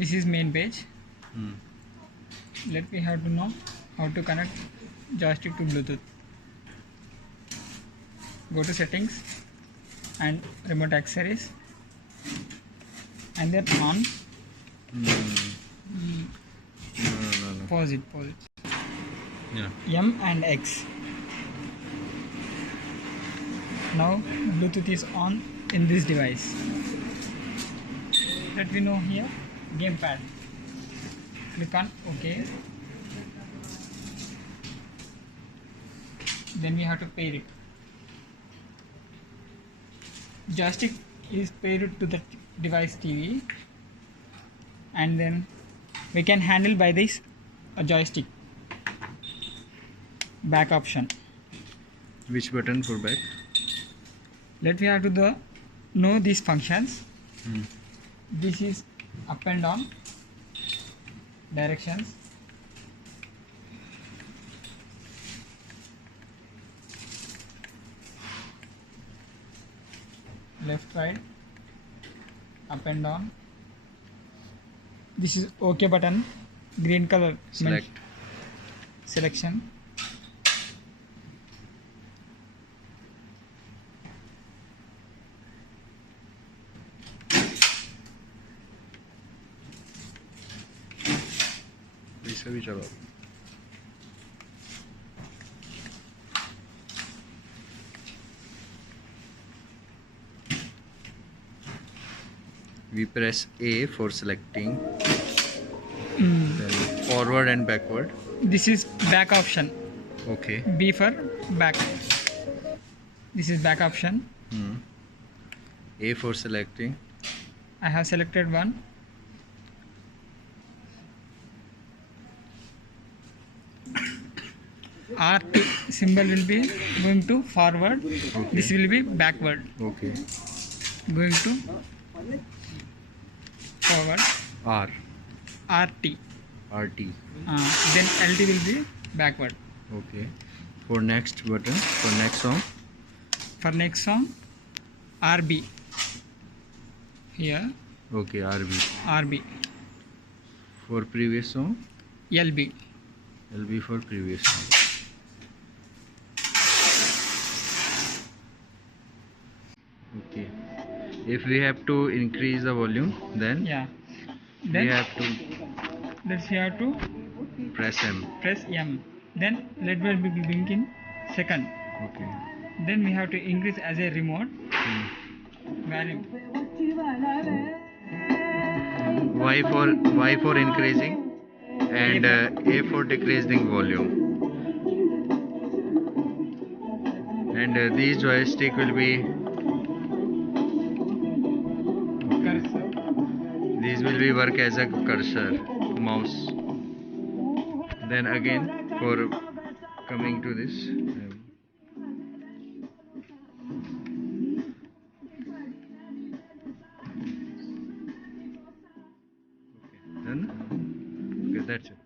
This is main page. Hmm. Let me have to know how to connect joystick to Bluetooth. Go to settings and remote accessories and then on. No. Pause it. Yeah. M and X. Now Bluetooth is on in this device. Let me know here gamepad. Click on OK. Then we have to pair it. Joystick is paired to the device TV, and then we can handle by this a joystick. Back option. Which button for back? Let me have to know these functions. Hmm. This is up and down directions. Left, right, up and down. This is OK button, green color. Select. Selection. वैसे भी चलो. We press A for selecting, then forward and backward. This is back option. Okay. B for back. This is back option. A for selecting. I have selected one. R symbol will be going to forward. Okay. This will be backward. Okay. Going to forward. R. RT. RT. Then LT will be backward. Okay. For next button, for next song. For next song, RB. Here, Okay, RB. RB. For previous song, LB. LB for previous song. Okay. If we have to increase the volume, then Yeah. we Then have to let's have to press M. press M. Then LED will be blink in second. Okay. Then we have to increase as a remote volume. Y for increasing and A for decreasing volume. And these joystick will be, Cursor. these will be work as a cursor, mouse. Then again for coming to this. Then okay, that's it.